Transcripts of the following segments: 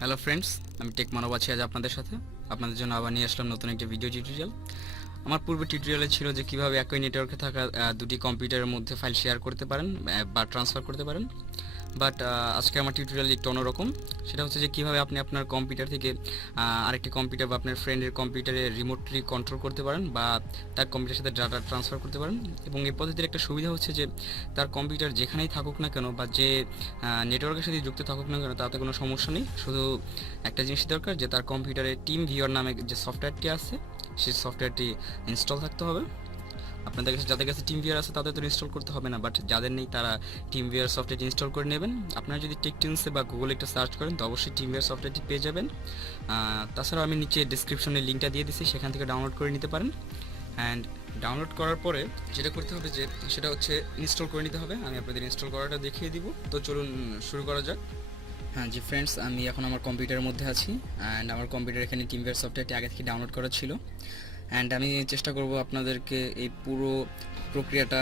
Hello friends আমি take Manab আছি আজ আপনাদের সাথে। আপনাদের জন্য আবার নিয়ে আসলাম নতুন একটি ভিডিও টিউটোরিয়াল আমার পূর্বে টিউটোরিয়ালে ছিল যে কীভাবে একই নেটওয়ার্কে থাকা দুটি কম্পিউটারের মধ্যে ফাইল শেয়ার করতে পারেন বা ট্রান্সফার করতে পারেন। বাট আজকে আমার টিউটোরিয়াল একটু অন্যরকম। সেটা হচ্ছে যে কীভাবে আপনি আপনার কম্পিউটার থেকে আরেকটি কম্পিউটার বা আপনার ফ্রেন্ডের কম্পিউটারে রিমোটলি কন্ট্রোল করতে পারেন বা তার কম্পিউটারের সাথে ডাটা ট্রান্সফার করতে পারেন। এবং এই পদ্ধতির একটা সুবিধা হচ্ছে যে তার কম্পিউটার যেখানেই থাকুক না কেন বা যে নেটওয়ার্কের সাথে যুক্ত থাকুক না কেন, তাতে কোনো সমস্যা নেই। শুধু একটা জিনিস দরকার যে তার কম্পিউটারে টিম ভিওর নামে যে সফটওয়্যারটি আছে, সেই সফটওয়্যারটি ইনস্টল থাকতে হবে। আপনাদের কাছে যাদের কাছে টিম ভিআর আছে, তাদের তো ইনস্টল করতে হবে না বাট যাদের নেই, তারা টিম ভিআর সফটওয়্যারটি ইনস্টল করে নেবেন। আপনারা যদি টেকটিন্সে বা গুগলে একটা সার্চ করেন, তো অবশ্যই টিম ভিআর সফটওয়্যারটি পেয়ে যাবেন। তাছাড়াও আমি নিচে ডিসক্রিপশনে লিঙ্কটা দিয়ে দিচ্ছি সেখান থেকে ডাউনলোড করে নিতে পারেন। অ্যান্ড ডাউনলোড করার পরে যেটা করতে হবে যে, সেটা হচ্ছে ইনস্টল করে নিতে হবে। আমি আপনাদের ইনস্টল করাটা দেখিয়ে দিব। তো চলুন শুরু করা যাক। হ্যাঁ জি ফ্রেন্ডস আমি এখন আমার কম্পিউটারের মধ্যে আছি। অ্যান্ড আমার কম্পিউটার এখানে টিমওয়্যার সফটওয়্যারটি আগে থেকে ডাউনলোড করা ছিল। অ্যান্ড আমি চেষ্টা করব আপনাদেরকে এই পুরো প্রক্রিয়াটা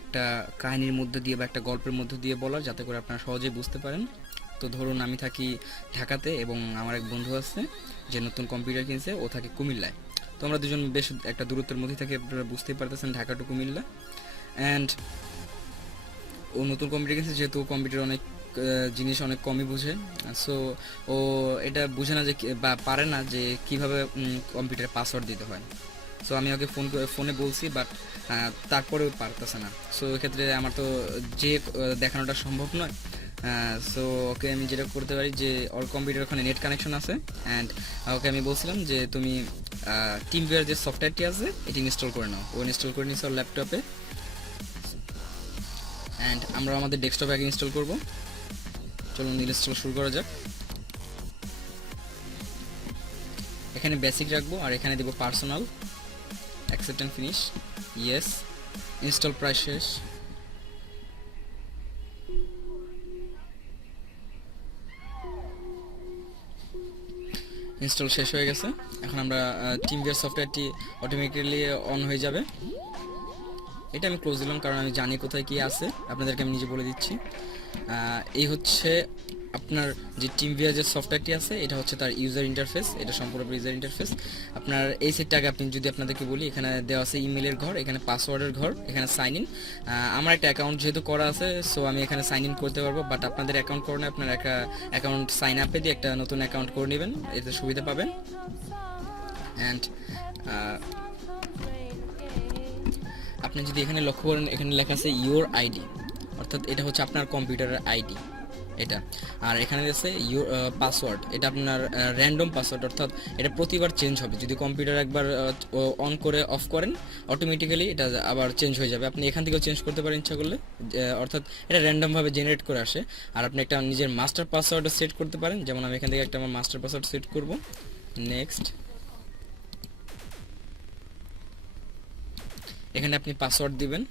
একটা কাহিনীর মধ্যে দিয়ে বা একটা গল্পের মধ্যে দিয়ে বলার, যাতে করে আপনারা সহজেই বুঝতে পারেন। তো ধরুন আমি থাকি ঢাকাতে এবং আমার এক বন্ধু আছে, যে নতুন কম্পিউটার কিনছে, ও থাকে কুমিল্লায়। তো আমরা দুজন বেশ একটা দূরত্বের মধ্যে থাকি, আপনারা বুঝতেই পারতেছেন ঢাকা টু কুমিল্লা। অ্যান্ড ও নতুন কম্পিউটার কিনছে, যেহেতু কম্পিউটার অনেক জিনিস অনেক কমই বুঝে। সো ও এটা বুঝে না যে বা পারে না যে কীভাবে কম্পিউটারে পাসওয়ার্ড দিতে হয়। সো আমি ওকে ফোন ফোনে বলছি বাট তারপরেও পারতেছে না। সো এক্ষেত্রে আমার তো যে দেখানোটা সম্ভব নয়। সো ওকে আমি যেটা করতে পারি যে, ওর কম্পিউটার ওখানে নেট কানেকশন আছে অ্যান্ড ওকে আমি বলছিলাম যে, তুমি টিম বিয়ার যে সফটওয়্যারটি আছে, এটি ইনস্টল করে নাও। ও ইনস্টল করে নিচ্ছে ওর ল্যাপটপে অ্যান্ড আমরা আমাদের ডেস্কটপে আগে ইনস্টল করব। চলুন ইনস্টল শুরু করা যাক। এখানে বেসিক রাখব, আর এখানে দেবো personal accept and finish yes install প্রায় শেষ। ইনস্টল শেষ হয়ে গেছে। এখন আমরা টিম বিয়ার সফটওয়্যারটি অটোমেটিক্যালি অন হয়ে যাবে। এটা আমি ক্লোজ দিলাম, কারণ আমি জানি কোথায় কি আছে। আপনাদেরকে আমি নিজে বলে দিচ্ছি। এই হচ্ছে আপনার যে টিম ভিআর যে সফটওয়্যারটি আছে, এটা হচ্ছে তার ইউজার ইন্টারফেস এটা সম্পূর্ণ ইউজার ইন্টারফেস আপনার এই সেটটা আগে আপনি যদি আপনাদেরকে বলি, এখানে দেওয়া আছে ইমেলের ঘর, এখানে পাসওয়ার্ডের ঘর, এখানে সাইন ইন আমার একটা অ্যাকাউন্ট যেহেতু করা আছে সো আমি এখানে সাইন ইন করতে পারব বাট আপনাদের অ্যাকাউন্ট করে আপনার একটা অ্যাকাউন্ট সাইন আপে দিয়ে একটা নতুন অ্যাকাউন্ট করে নেবেন, এতে সুবিধা পাবেন। অ্যান্ড আপনি যদি এখানে লক্ষ্য করেন, এখানে লেখা আছে ইউর আইডি অর্থাৎ এটা হচ্ছে আপনার কম্পিউটারের আইডি, এটা। আর এখানে আছে ইউর পাসওয়ার্ড এটা আপনার র্যান্ডম পাসওয়ার্ড অর্থাৎ এটা প্রতিবার চেঞ্জ হবে। যদি কম্পিউটার একবার অন করে অফ করেন অটোমেটিক্যালি এটা আবার চেঞ্জ হয়ে যাবে। আপনি এখান থেকেও চেঞ্জ করতে পারেন ইচ্ছা করলে অর্থাৎ এটা র্যান্ডমভাবে জেনারেট করে আসে। আর আপনি একটা নিজের মাস্টার পাসওয়ার্ডও সেট করতে পারেন। যেমন আমি এখান থেকে একটা আমার মাস্টার পাসওয়ার্ড সেট করব। নেক্সট এখানে আপনি পাসওয়ার্ড দিবেন।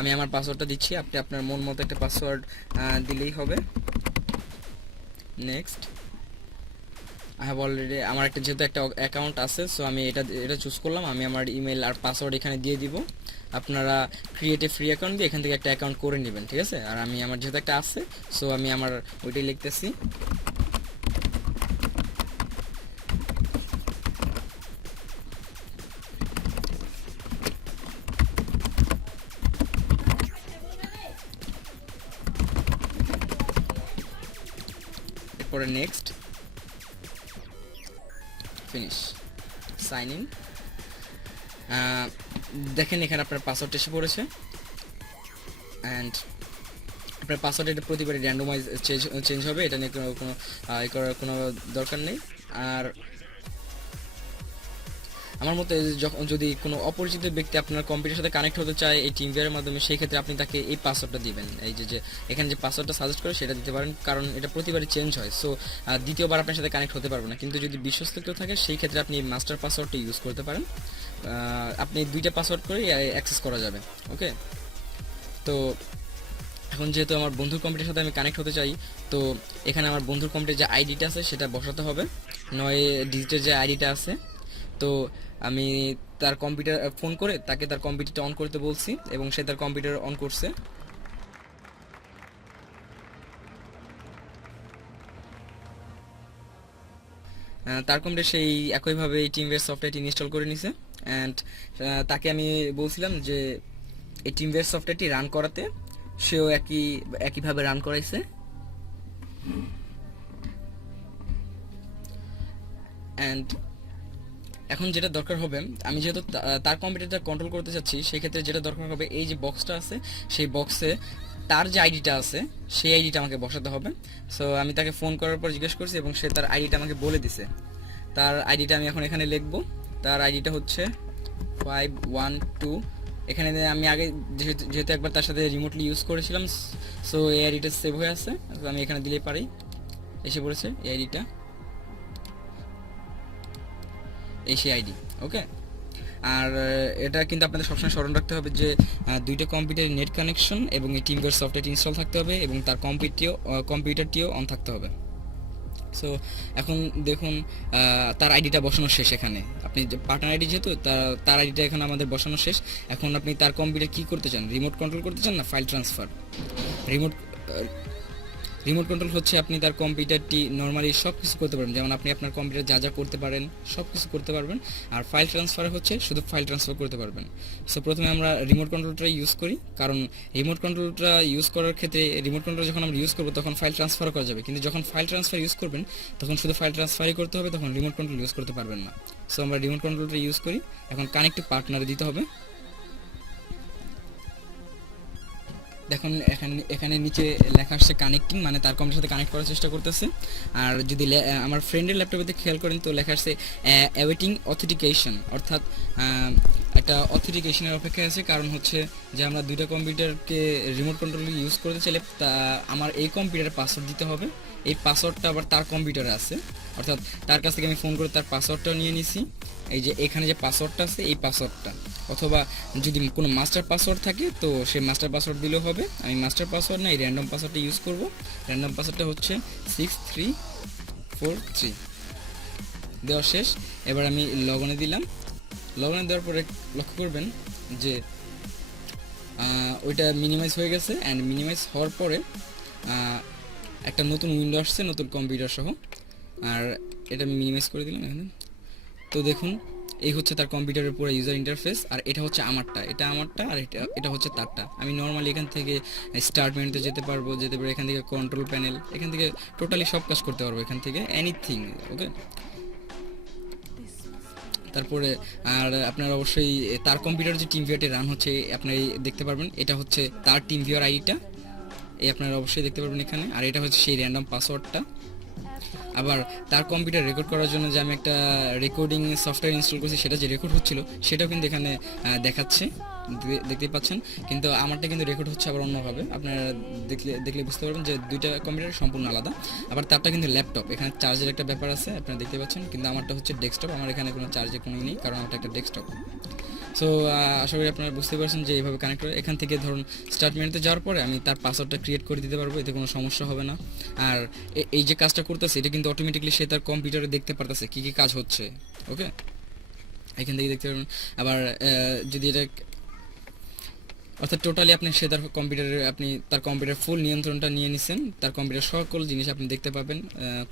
আমি আমার পাসওয়ার্ডটা দিচ্ছি। আপনি আপনার মন মতো একটা পাসওয়ার্ড দিলেই হবে। নেক্সট আই হ্যাভ অলরেডি আমার একটা যেহেতু একটা অ্যাকাউন্ট আছে সো আমি এটা এটা চুজ করলাম। আমি আমার ইমেল আর পাসওয়ার্ড এখানে দিয়ে দিব। আপনারা ক্রিয়েট ফ্রি অ্যাকাউন্ট দিয়ে এখান থেকে একটা অ্যাকাউন্ট করে নেবেন, ঠিক আছে? আর আমি আমার যেহেতু একটা আছে সো আমি আমার ওইটাই লিখতেছি। এরপরে নেক্সট ফিনিশ সাইন ইন দেখেন এখানে আপনার পাসওয়ার্ড এসে পড়েছে। অ্যান্ড আপনার পাসওয়ার্ড প্রতিবারে র্যান্ডোমাইজ চেঞ্জ চেঞ্জ হবে। এটা নিয়ে কোনো কোনো করার কোনো দরকার নেই। আর আমার মতে যখন যদি কোনো অপরিচিত ব্যক্তি আপনার কম্পিউটারের সাথে কানেক্ট হতে চায় এই টিম ভিআরের মাধ্যমে সেই ক্ষেত্রে আপনি তাকে এই পাসওয়ার্ডটা দিবেন। এই যে যে এখানে যে পাসওয়ার্ডটা সাজেস্ট করে সেটা দিতে পারেন, কারণ এটা প্রতিবারই চেঞ্জ হয়। সো দ্বিতীয়বার আপনার সাথে কানেক্ট হতে পারবে না। কিন্তু যদি বিশ্বস্ত কেউ থাকে সেই ক্ষেত্রে আপনি মাস্টার পাসওয়ার্ডটা ইউজ করতে পারেন। আপনি দুইটা পাসওয়ার্ড করে অ্যাক্সেস করা যাবে। ওকে তো, এখন যেহেতু আমার বন্ধুর কম্পিউটার সাথে আমি কানেক্ট হতে চাই, তো এখানে আমার বন্ধুর কম্পিউটার যে আইডিটা আছে, সেটা বসাতে হবে। নয় ডিজিটের যে আইডিটা আছে তো আমি তার কম্পিউটার ফোন করে তাকে তার কম্পিউটারটা অন করতে বলছি এবং সে তার কম্পিউটার অন করছে। তার কম্পিউটার সেই একইভাবে এই টিমওয়ের সফটওয়্যারটি ইনস্টল করে নিছে অ্যান্ড তাকে আমি বলছিলাম যে এই টিমওয়ের সফটওয়্যারটি রান করাতে সেও একই, একইভাবে রান করাইছে। অ্যান্ড এখন যেটা দরকার হবে, আমি যেহেতু তার কম্পিউটারটা কন্ট্রোল করতে চাচ্ছি সেই ক্ষেত্রে যেটা দরকার হবে, এই যে বক্সটা আছে, সেই বক্সে তার যে আইডিটা আছে, সেই আইডিটা আমাকে বসাতে হবে। সো আমি তাকে ফোন করার পর জিজ্ঞেস করছি এবং সে তার আইডিটা আমাকে বলে দিছে। তার আইডিটা আমি এখন এখানে লিখব। তার আইডিটা হচ্ছে ফাইভ ওয়ান টু এখানে আমি আগে যেহেতু যেহেতু একবার তার সাথে রিমোটলি ইউজ করেছিলাম সো এই আইডিটা সেভ হয়ে আছে। আমি এখানে দিলেই পারি। এসে পড়েছে, এই আইডিটা এই আইডি, ওকে? আর এটা কিন্তু আপনাদের সবসময় স্মরণ রাখতে হবে যে দুইটা কম্পিউটারের নেট কানেকশন এবং এই টিমওয়ার সফটওয়্যার ইনস্টল থাকতে হবে এবং তার কম্পিউটারটিও কম্পিউটারটিও অন থাকতে হবে। সো এখন দেখুন তার আইডিটা বসানো শেষ এখানে। আপনি যে পার্টনার আইডি যেহেতু তার আইডিটা এখন আমাদের বসানো শেষ। এখন আপনি তার কম্পিউটার কি করতে চান? রিমোট কন্ট্রোল করতে চান না file transfer remote remote control হচ্ছে আপনি তার কম্পিউটারটি নর্মালি সব কিছু করতে পারবেন। যেমন আপনি আপনার কম্পিউটার যা যা করতে পারেন সব কিছু করতে পারবেন। আর ফাইল ট্রান্সফার হচ্ছে শুধু ফাইল ট্রান্সফার করতে পারবেন। সো প্রথমে আমরা রিমোট কন্ট্রোলটা ইউজ করি। কারণ রিমোট কন্ট্রোলটা ইউজ করার ক্ষেত্রে রিমোট কন্ট্রোল যখন আমরা ইউজ করব, তখন ফাইল ট্রান্সফার করা যাবে। কিন্তু যখন ফাইল ট্রান্সফার ইউজ করবেন, তখন শুধু ফাইল ট্রান্সফারই করতে হবে, তখন রিমোট কন্ট্রোল ইউজ করতে পারবেন না। সো আমরা রিমোট কন্ট্রোলটা ইউজ করি। এখন কানেক্টিভ পার্টনারে দিতে হবে। দেখুন, এখানে এখানে নিচে লেখা আসছে কানেক্টিং মানে তার কম্পিউটার সাথে কানেক্ট করার চেষ্টা করতেছে। আর যদি আমার ফ্রেন্ডের ল্যাপটপে খেয়াল করেন, তো লেখা আসছে অ্যাওয়েটিং অথেন্টিকেশন অর্থাৎ একটা অথেন্টিকেশনের অপেক্ষায় আছে। কারণ হচ্ছে যে আমরা দুইটা কম্পিউটারকে রিমোট কন্ট্রোল ইউজ করতে চাইলে, তা, আমার এই কম্পিউটারের পাসওয়ার্ড দিতে হবে। এই পাসওয়ার্ডটা আবার তার কম্পিউটারে আছে। অর্থাৎ তার কাছ থেকে আমি ফোন করে তার পাসওয়ার্ডটা নিয়ে নিছি। এই যে এখানে যে পাসওয়ার্ডটা আছে, এই পাসওয়ার্ডটা অথবা যদি কোনো মাস্টার পাসওয়ার্ড থাকে, তো সে মাস্টার পাসওয়ার্ড দিলেও হবে। আমি মাস্টার পাসওয়ার্ড না, এই র্যান্ডম পাসওয়ার্ডটা ইউজ করব। র্যান্ডম পাসওয়ার্ডটা হচ্ছে সিক্স থ্রি ফোর থ্রি দেওয়া শেষ। এবার আমি লগনে দিলাম। লগনে দেওয়ার পরে লক্ষ্য করবেন যে ওইটা মিনিমাইজ হয়ে গেছে অ্যান্ড মিনিমাইজ হওয়ার পরে একটা নতুন উইন্ডো আসছে, নতুন কম্পিউটার সহ। আর এটা মিনিমাইজ করে দিলাম এখানে। তো দেখুন এই হচ্ছে তার কম্পিউটারের পুরো ইউজার ইন্টারফেস আর এটা হচ্ছে আমারটা, এটা আমারটা আর এটা এটা হচ্ছে তারটা। আমি নর্মালি এখান থেকে স্টার্ট মেনুতে যেতে পারব যেতে পারব এখান থেকে কন্ট্রোল প্যানেল এখান থেকে টোটালি সব কাজ করতে পারব এখান থেকে এনিথিং ওকে তারপরে, আর আপনার অবশ্যই, তার কম্পিউটার যে টিম ভিউটি রান হচ্ছে আপনি দেখতে পারবেন, এটা হচ্ছে তার টিম ভিউর আইডিটা এই আপনারা অবশ্যই দেখতে পারবেন এখানে, আর এটা হচ্ছে সেই র্যান্ডম পাসওয়ার্ডটা আবার তার কম্পিউটার রেকর্ড করার জন্য যে আমি একটা রেকর্ডিং সফটওয়্যার ইনস্টল করছি, সেটা যে রেকর্ড হচ্ছিল, সেটাও কিন্তু এখানে দেখাচ্ছে। দেখতেই পাচ্ছেন। কিন্তু আমারটা কিন্তু রেকর্ড হচ্ছে আবার অন্যভাবে। আপনারা দেখলে দেখলে বুঝতে পারবেন যে দুইটা কম্পিউটার সম্পূর্ণ আলাদা। আবার তারটা কিন্তু ল্যাপটপ এখানে চার্জের একটা ব্যাপার আছে, আপনারা দেখতে পাচ্ছেন। কিন্তু আমারটা হচ্ছে ডেস্কটপ আমার এখানে কোনো চার্জের কোনো নেই, কারণ আমারটা একটা ডেস্কটপ সো আশা করি আপনারা বুঝতে পারছেন যে এইভাবে কানেক্ট করে এখান থেকে ধরুন স্টার্ট মেনুতে যাওয়ার পরে আমি তার পাসওয়ার্ডটা ক্রিয়েট করে দিতে পারব, এতে কোনো সমস্যা হবে না। আর এই যে কাজটা করতেছে, এটা কিন্তু অটোমেটিকলি সে তার কম্পিউটারে দেখতে পারতেছে কী কী কাজ হচ্ছে ওকে এখান থেকে দেখতে পারবেন। আবার যদি এটা অর্থাৎ টোটালি আপনি সে তার কম্পিউটারে আপনি তার কম্পিউটার ফুল নিয়ন্ত্রণটা নিয়ে নিছেন, তার কম্পিউটার সকল জিনিস আপনি দেখতে পাবেন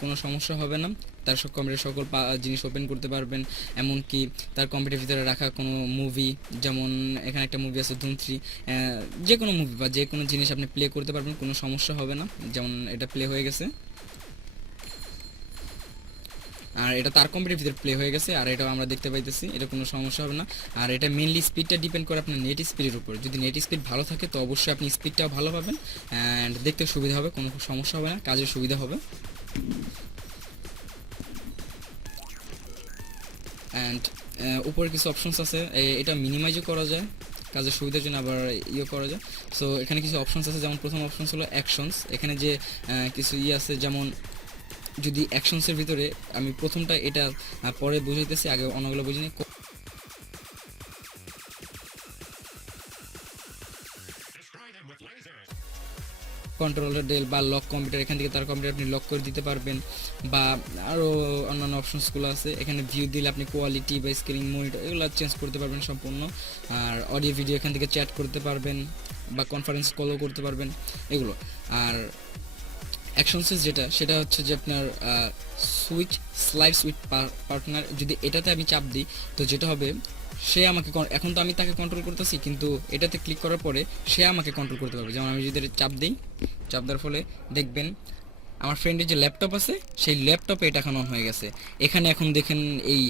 কোনো সমস্যা হবে না। তার সব কম্পিউটার সকল জিনিস ওপেন করতে পারবেন। এমনকি তার কম্পিউটার ভিতরে রাখা কোনো মুভি যেমন এখানে একটা মুভি আছে ধুম থ্রি যে কোনো মুভি বা যে কোনো জিনিস আপনি প্লে করতে পারবেন, কোনো সমস্যা হবে না। যেমন এটা প্লে হয়ে গেছে। আর এটা তার কম্পিউটার ভিতরে প্লে হয়ে গেছে, আর এটাও আমরা দেখতে পাইতেছি, এটা কোনো সমস্যা হবে না। আর এটা মেনলি স্পিডটা ডিপেন্ড করে আপনার নেট স্পিডের উপর। যদি নেট স্পিড ভালো থাকে, তো অবশ্যই আপনি স্পিডটাও ভালো পাবেন অ্যান্ড দেখতে সুবিধা হবে, কোনো সমস্যা হবে না, কাজের সুবিধা হবে। অ্যান্ড উপরে কিছু অপশনস আছে। এটা মিনিমাইজও করা যায়। কাজের সুবিধার জন্য আবার ইয়ে করা যায়। সো এখানে কিছু অপশনস আছে। যেমন প্রথম অপশনস হলো অ্যাকশনস এখানে যে কিছু ইয়ে আছে, যেমন যদি অ্যাকশনসের ভিতরে আমি প্রথমটা এটা পরে বুঝাইতেছি, আগে অন্যগুলো বুঝিনি কন্ট্রোলার ডেল বা লক কম্পিউটার এখান থেকে তার কম্পিউটার আপনি লক করে দিতে পারবেন। বা আরও অন্যান্য অপশনসগুলো আছে, এখানে ভিউ দিলে আপনি কোয়ালিটি বা স্ক্রিন মনিটর এগুলো চেঞ্জ করতে পারবেন সম্পূর্ণ। আর অডিও ভিডিও এখান থেকে চ্যাট করতে পারবেন বা কনফারেন্স কলও করতে পারবেন, এগুলো। আর অ্যাকশনসেস যেটা, সেটা হচ্ছে যে আপনার সুইচ স্লাইড সুইচ পার্টনার যদি এটাতে আমি চাপ দিই, তো যেটা হবে সে আমাকে এখন তো আমি তাকে কন্ট্রোল করতেছি, কিন্তু এটাতে ক্লিক করার পরে সে আমাকে কন্ট্রোল করতে পারবে। যেমন আমি যদি চাপ দিই, চাপ দেওয়ার ফলে দেখবেন আমার ফ্রেন্ডের যে ল্যাপটপ আছে, সেই ল্যাপটপে এটা এখন অন হয়ে গেছে। এখানে এখন দেখেন এই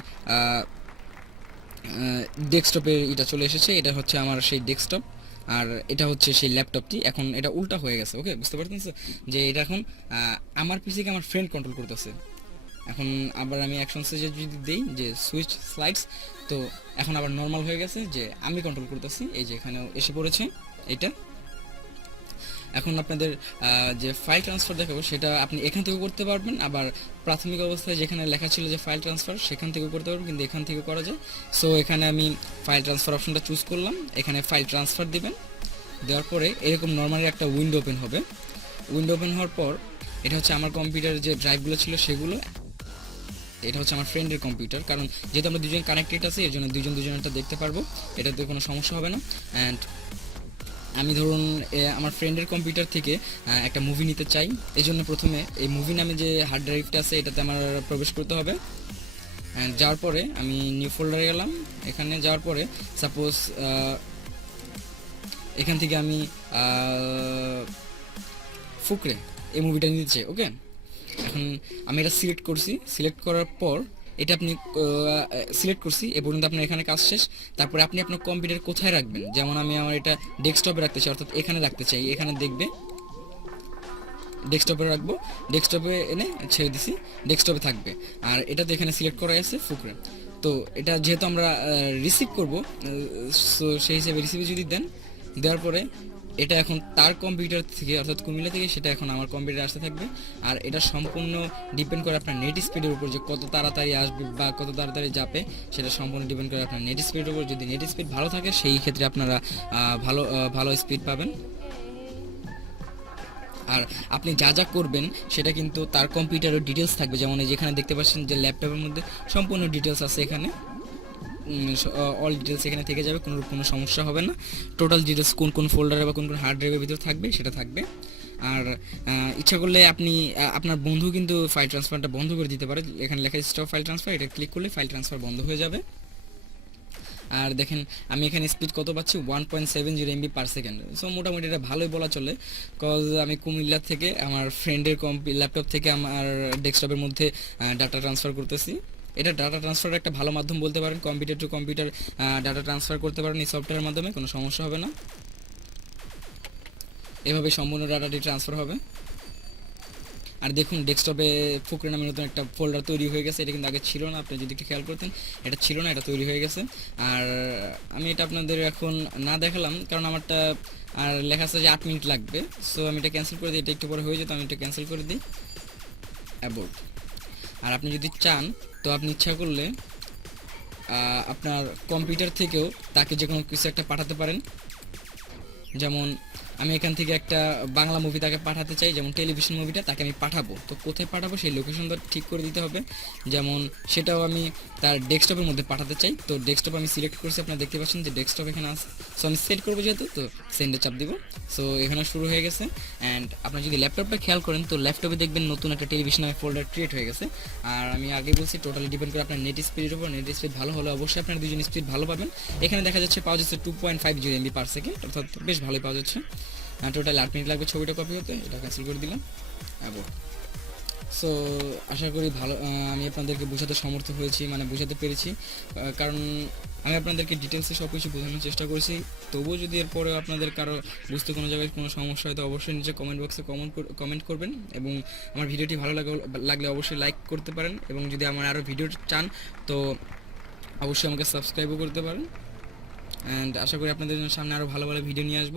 ডেস্কটপে এটা চলে এসেছে, এটা হচ্ছে আমার সেই ডেস্কটপ আর এটা হচ্ছে সেই ল্যাপটপটি এখন এটা উল্টা হয়ে গেছে ওকে বুঝতে পারতেন যে এটা এখন আমার পিসিকে আমার ফ্রেন্ড কন্ট্রোল করতেছে। এখন আবার আমি অ্যাকশন যে যদি দিই যে সুইচ স্লাইডস তো এখন আবার নর্মাল হয়ে গেছে যে আমি কন্ট্রোল করতেছি, এই যে এখানেও এসে পড়েছে এটা। এখন আপনাদের যে ফাইল ট্রান্সফার দেখাবো, সেটা আপনি এখান থেকেও করতে পারবেন। আবার প্রাথমিক অবস্থায় যেখানে লেখা ছিল যে ফাইল ট্রান্সফার সেখান থেকেও করতে পারবেন, কিন্তু এখান থেকে করা যায়। সো এখানে আমি ফাইল ট্রান্সফার অপশনটা চুজ করলাম। এখানে ফাইল ট্রান্সফার দিবেন। দেওয়ার পরে এরকম নর্মালি একটা উইন্ডো ওপেন হবে। উইন্ডো ওপেন হওয়ার পর, এটা হচ্ছে আমার কম্পিউটারের যে ড্রাইভগুলো ছিল সেগুলো এটা হচ্ছে আমার ফ্রেন্ডের কম্পিউটার কারণ যেহেতু আমরা দুজন কানেক্টেড আছি, এর জন্য দুজন দুজনেরটা দেখতে পারব, এটাতে কোনো সমস্যা হবে না। অ্যান্ড আমি ধরুন আমার ফ্রেন্ডের কম্পিউটার থেকে একটা মুভি নিতে চাই। এই জন্য প্রথমে এই মুভি নামে যে হার্ড ড্রাইভটা আছে, এটাতে আমার প্রবেশ করতে হবে। যাওয়ার পরে আমি নিউ ফোল্ডারে গেলাম। এখানে যাওয়ার পরে সাপোজ এখান থেকে আমি ফুকরে এই মুভিটা নিতে চাই ওকে এখন আমি এটা সিলেক্ট করছি। সিলেক্ট করার পর, এটা আপনি সিলেক্ট করছি, এ পর্যন্ত আপনার এখানে কাজ শেষ। তারপরে আপনি আপনার কম্পিউটার কোথায় রাখবেন? যেমন আমি আমার এটা ডেস্কটপে রাখতে চাই, অর্থাৎ এখানে রাখতে চাই। এখানে দেখবে ডেস্কটপে রাখব। ডেস্কটপে এনে ছেড়ে দিছি ডেস্কটপে থাকবে। আর এটা তো এখানে সিলেক্ট করা আছে, ফুকরে। তো এটা যেহেতু আমরা রিসিভ করব সো সেই হিসেবে রিসিভে যদি দেন, দেওয়ার পরে এটা এখন তার কম্পিউটার থেকে, অর্থাৎ কুমিল্লা থেকে, সেটা এখন আমার কম্পিউটারে আসতে থাকবে। আর এটা সম্পূর্ণ ডিপেন্ড করে আপনার নেট স্পিডের উপর যে কত তাড়াতাড়ি আসবে বা কত তাড়াতাড়ি যাবে, সেটা সম্পূর্ণ ডিপেন্ড করে আপনার নেট স্পিডের উপর। যদি নেট স্পিড ভালো থাকে, সেই ক্ষেত্রে আপনারা ভালো ভালো স্পিড পাবেন। আর আপনি যা যা করবেন, সেটা কিন্তু তার কম্পিউটারের ডিটেলস থাকবে। যেমন যেখানে দেখতে পাচ্ছেন যে ল্যাপটপের মধ্যে সম্পূর্ণ ডিটেলস আছে এখানে। অল ডিটেলস এখানে থেকে যাবে, কোনো কোনো সমস্যা হবে না। টোটাল ডিটেলস কোন কোন ফোল্ডারে বা কোন কোন হার্ড ড্রাইভের ভিতরে থাকবে, সেটা থাকবে। আর ইচ্ছা করলে আপনি আপনার বন্ধু কিন্তু ফাইল ট্রান্সফারটা বন্ধ করে দিতে পারে। এখানে লেখা স্টপ ফাইল ট্রান্সফার এটা ক্লিক করলে ফাইল ট্রান্সফার বন্ধ হয়ে যাবে। আর দেখেন, আমি এখানে স্পিড কত পাচ্ছি? One point seven zero MB per second so মোটামুটি এটা ভালোই বলা চলে কজ আমি কুমিল্লা থেকে, আমার ফ্রেন্ডের কম্পি ল্যাপটপ থেকে আমার ডেস্কটপের মধ্যে ডাটা ট্রান্সফার করতেছি। এটা ডাটা ট্রান্সফার একটা ভালো মাধ্যম বলতে পারেন computer to computer data transfer করতে পারেন এই সফটওয়্যারের মাধ্যমে, কোনো সমস্যা হবে না। এভাবে সম্পূর্ণ ডাটাটি ট্রান্সফার হবে। আর দেখুন ডেস্কটপে ফুকরে নামে নতুন একটা ফোল্ডার তৈরি হয়ে গেছে, এটা কিন্তু আগে ছিল না, আপনি যদি একটু খেয়াল করতেন, এটা ছিল না, এটা তৈরি হয়ে গেছে। আর আমি এটা আপনাদের এখন না দেখালাম, কারণ আমারটা, আর লেখা আছে যে আট মিনিট লাগবে সো আমি এটা ক্যান্সেল করে দিই, এটা একটু পরে হয়ে যেত, আমি এটা ক্যান্সেল করে দিই। অ্যাবোর্ড আর আপনি যদি চান তো আপনি ইচ্ছা করলে আপনার কম্পিউটার থেকেও তাকে যে কোনো কিছু একটা পাঠাতে পারেন। যেমন আমি এখান থেকে একটা বাংলা মুভি তাকে পাঠাতে চাই, যেমন টেলিভিশন মুভিটা তাকে আমি পাঠাবো। তো কোথায় পাঠাবো সেই লোকেশনটা ঠিক করে দিতে হবে। যেমন সেটাও আমি তার ডেস্কটপের মধ্যে পাঠাতে চাই। তো ডেস্কটপ আমি সিলেক্ট করছি, আপনারা দেখতে পাচ্ছেন যে ডেস্কটপ এখানে আছে। সো আমি সেট করব যেহেতু, তো সেন্ডে চাপ দিব। সো এখানে শুরু হয়ে গেছে। অ্যান্ড আপনার যদি ল্যাপটপটা খেয়াল করেন, তো ল্যাপটপে দেখবেন নতুন একটা টেলিভিশন আমি ফোল্ডার ক্রিয়েট হয়ে গেছে। আর আমি আগে বলছি টোটালি ডিপেন্ড করে আপনার নেট স্পিডের উপর। নেট স্পিড ভালো হলে অবশ্যই আপনার দুজন স্পিড ভালো পাবেন। এখানে দেখা যাচ্ছে পাওয়া যাচ্ছে two point five zero MB per second অর্থাৎ বেশ ভালোই পাওয়া যাচ্ছে। টোটাল আট মিনিট লাগবে ছবিটা কপি হতে এটা ক্যান্সেল করে দিলাম, আবার। সো আশা করি ভালো আমি আপনাদেরকে বোঝাতে সমর্থ হয়েছি মানে বোঝাতে পেরেছি। কারণ আমি আপনাদেরকে ডিটেলসে সব কিছু বোঝানোর চেষ্টা করেছি। তবুও যদি এরপরে আপনাদের কারও বুঝতে কোনো জায়গায় কোনো সমস্যা হয়, তো অবশ্যই নিচে কমেন্ট বক্সে কমেন্ট কমেন্ট করবেন এবং আমার ভিডিওটি ভালো লাগে লাগলে অবশ্যই লাইক করতে পারেন এবং যদি আমার আরও ভিডিও চান, তো অবশ্যই আমাকে সাবস্ক্রাইবও করতে পারেন। অ্যান্ড আশা করি আপনাদের সামনে আরও ভালো ভালো ভিডিও নিয়ে আসব।